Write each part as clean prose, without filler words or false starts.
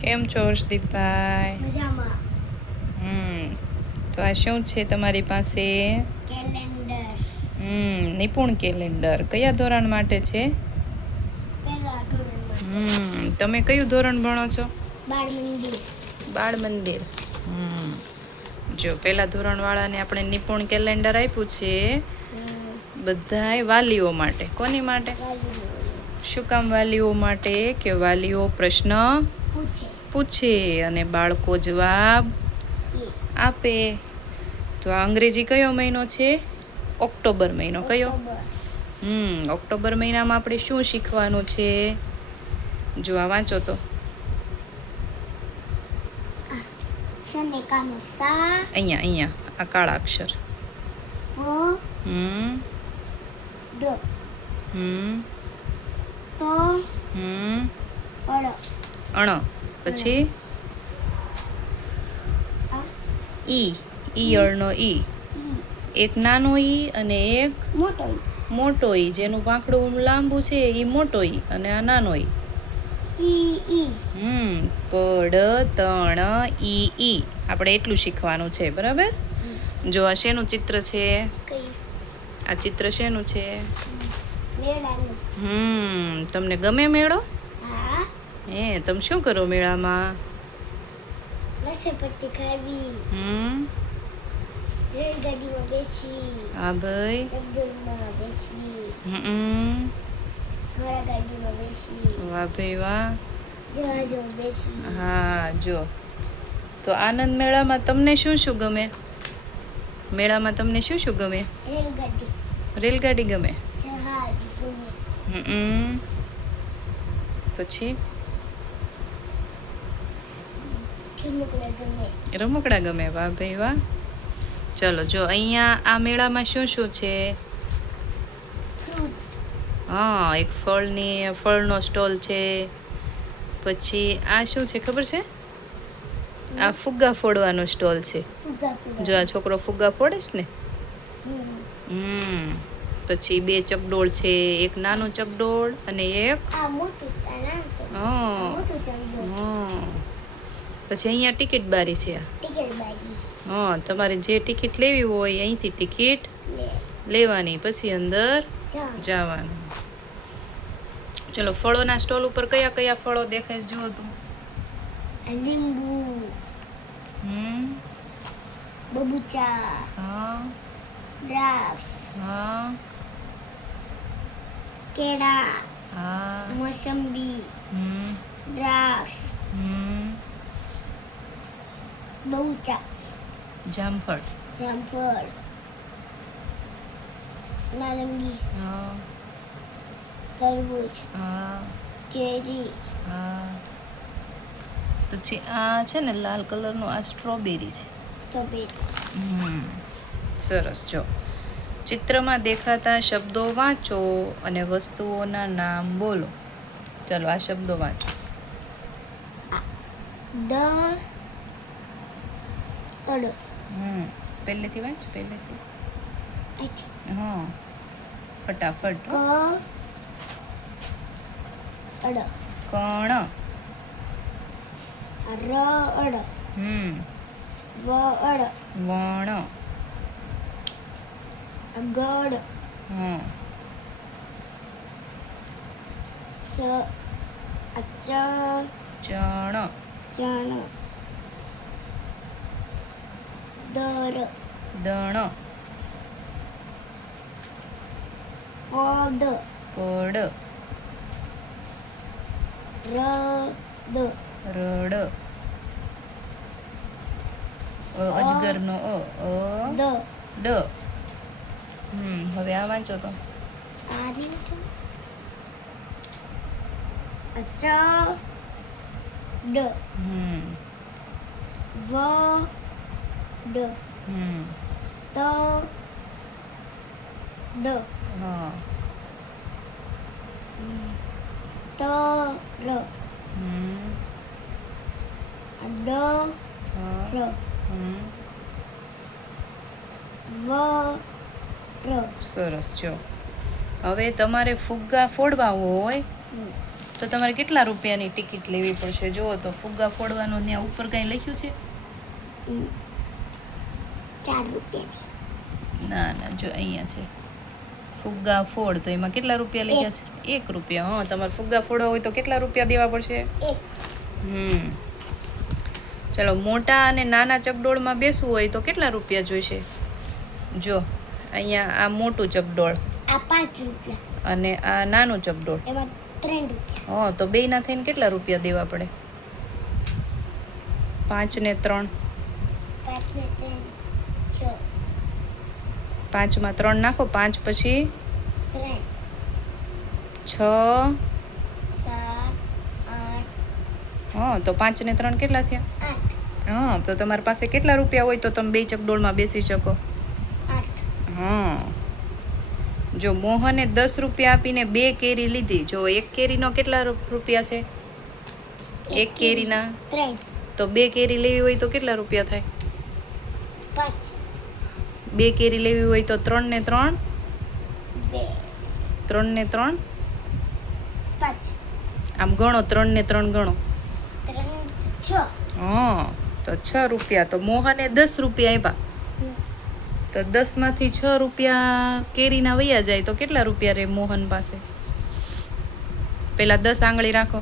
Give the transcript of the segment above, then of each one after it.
કેમ છો હર્ષદીપભાઈ? મજામાં. તો આ શું છે તમારી પાસે? કેલેન્ડર. નિપુણ કેલેન્ડર કયા ધોરણ માટે છે? પહેલા ધોરણ માટે. તમે કયું ધોરણ ભણો છો? બાળ મંદિર. બાળ મંદિર. જો પહેલા ધોરણવાળાને આપણે નિપુણ કેલેન્ડર આપ્યું છે બધાય વાલીઓ માટે. કોની માટે? શું કામ વાલીઓ માટે? કે વાલીઓ પ્રશ્ન પૂછે અને બાળકો જવાબ આપે. તો આ અંગ્રેજી કયો મહિનો છે? ઓક્ટોબર મહિનો. કયો? ઓક્ટોબર મહિનામાં આપણે શું શીખવાનું છે? જો આ વાંચો તો. અહીંયા આ કાળા અક્ષર. અણ. પછી ઈ. ઈયળનો ઈ. એક નાનો ઈ અને એક મોટો ઈ. જેનું પાંખડું લાંબુ છે એ મોટો ઈ અને આ નાનો ઈ. પડ તણ ઈ ઈ. આપણે એટલું શીખવાનું છે, બરાબર? જો આ શેનું ચિત્ર છે? આ ચિત્ર શેનું છે? તમને ગમે મેળો? તમે શું કરો મેળામાં? લસણપટ્ટી ખાવી. રેલગાડીમાં બેસવી. હા ભાઈ. ચકડોળમાં બેસવી. ઘોડાગાડીમાં બેસવી. વાહ ભાઈ વાહ. જહાજમાં બેસવી. હા જો. તો આનંદ મેળામાં તમને શું શું ગમે? મેળામાં તમને શું શું ગમે? રેલગાડી. રેલગાડી ગમે? જહાજ ગમે. પછી રમકડા ગમે. રમકડા ગમે. વાહ ભાઈ વાહ. ચલો જો અહીંયા આ મેળામાં શું શું છે? હા, એક ફળનો સ્ટોલ છે. પછી આ શું છે ખબર છે? આ ફુગ્ગા ફોડવાનો સ્ટોલ છે. જો આ છોકરો ફુગ્ગા ફોડે છે ને. પછી બે ચકડોળ છે. એક નાનું ચકડોળ અને એક પછી અહીંયા ટિકિટ બારી છે. હા, તમારે જે ટિકિટ લેવી હોય અહીંથી ટિકિટ લેવાની, પછી અંદર જવાનું. ચલો ફળોના સ્ટોલ ઉપર કયા કયા ફળો દેખાય જુઓ તું. લીંબુ. બબૂચા. દ્રાક્ષ. કેળા. મોસંબી. દ્રાક્ષ. બબૂચા. જામફળ. નારંગી. તરબૂચ. કેરી. પછી આ છે ને લાલ કલરનો આ સ્ટ્રોબેરી છે. સરસ. જો ચિત્રમાં દેખાતા શબ્દો વાંચો અને વસ્તુઓના નામ બોલો. ચલો આ શબ્દો વાંચો. પહેલેથી વાંચ. હા, ફટાફટ. કણ. વણ. ગળ. ચણ. દણ. પડ. રડ. અજગરનો ડ. હવે આ વાંચો તો. સરસ. જો હવે તમારે ફુગ્ગા ફોડવા હોય તો તમારે કેટલા રૂપિયાની ટિકિટ લેવી પડશે? જુઓ તો ફુગ્ગા ફોડવાનું ત્યાં ઉપર કાંઈ લખ્યું છે? 4 રૂપિયાની. ના ના, જો અહીંયા છે ફુગ્ગા ફોડ, તો એમાં કેટલા રૂપિયા લખ્યા છે? 1 રૂપિયા. હા, તમારે ફુગ્ગા ફોડવા હોય તો કેટલા રૂપિયા દેવા પડશે? 1. ચલો, મોટા અને નાના ચકડોળમાં બેસવું હોય તો કેટલા રૂપિયા જોઈશે? જો અહીંયા આ મોટું ચકડોળ આ 5 રૂપિયા. અને આ નાનું ચકડોળ. એમાં 3 રૂપિયા. હા, તો બેયના થઈને કેટલા રૂપિયા દેવા પડે? 5 ને 3. 5 ને 3 6. 5માં 3 નાખો, 5 પછી 3 6. 7 8. હા, તો 5 ને 3 કેટલા થયા? 8. હા, તો તમારી પાસે કેટલા રૂપિયા હોય તો તમે બે ચકડોળમાં બેસી શકો? 8. હા. જો મોહને 10 રૂપિયા આપીને 2 કેરી લીધી, જો એક કેરીનો કેટલા રૂપિયા છે? એક કેરીના 3. તો 2 કેરી લેવી હોય તો કેટલા રૂપિયા થાય? 5. 2 કેરી લેવી હોય તો 3 ને 3. 2. 3 ને 3. 5. આમ ગણો, 3 ને 3 ગણો. 3 6. હા, તો 6 રૂપિયા. તો મોહને 10 રૂપિયા આપ્યા, તો 10માંથી 6 રૂપિયા કેરીના વયા જાય તો કેટલા રૂપિયા રહે મોહન પાસે? પેલા 10 આંગળી રાખો,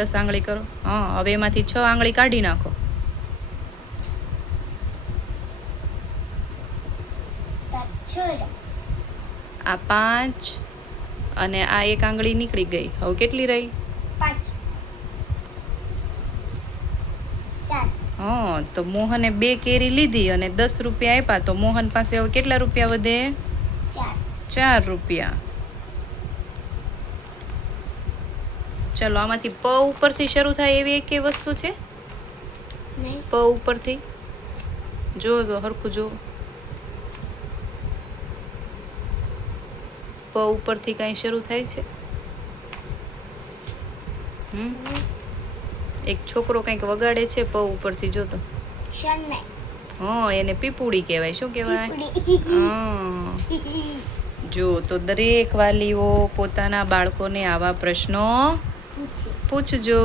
10 આંગળી કરો. હા, હવે એમાંથી 6 આંગળી કાઢી નાખો. આ 5 અને આ એક આંગળી નીકળી ગઈ. હવે કેટલી રહી? 5. 4. હા, તો મોહને 2 કેરી લીધી અને 10 રૂપિયા આપ્યા, તો મોહન પાસે હવે કેટલા રૂપિયા વધે? 4 રૂપિયા. ચલો, આમાંથી પ ઉપરથી શરૂ થાય એવી એક વસ્તુ છે? નહીં. પ ઉપરથી જો તો હરખું જો. પ ઉપરથી કાંઈ શરૂ થાય છે? એક છોકરો કંઈક વગાડે છે પ ઉપરથી, જો તો. શરણાઈ. હા, એને પીપુડી કહેવાય. શું કહેવાય? હા. જો તો દરેક વાલીઓ પોતાના બાળકોને આવા પ્રશ્નો પૂછજો.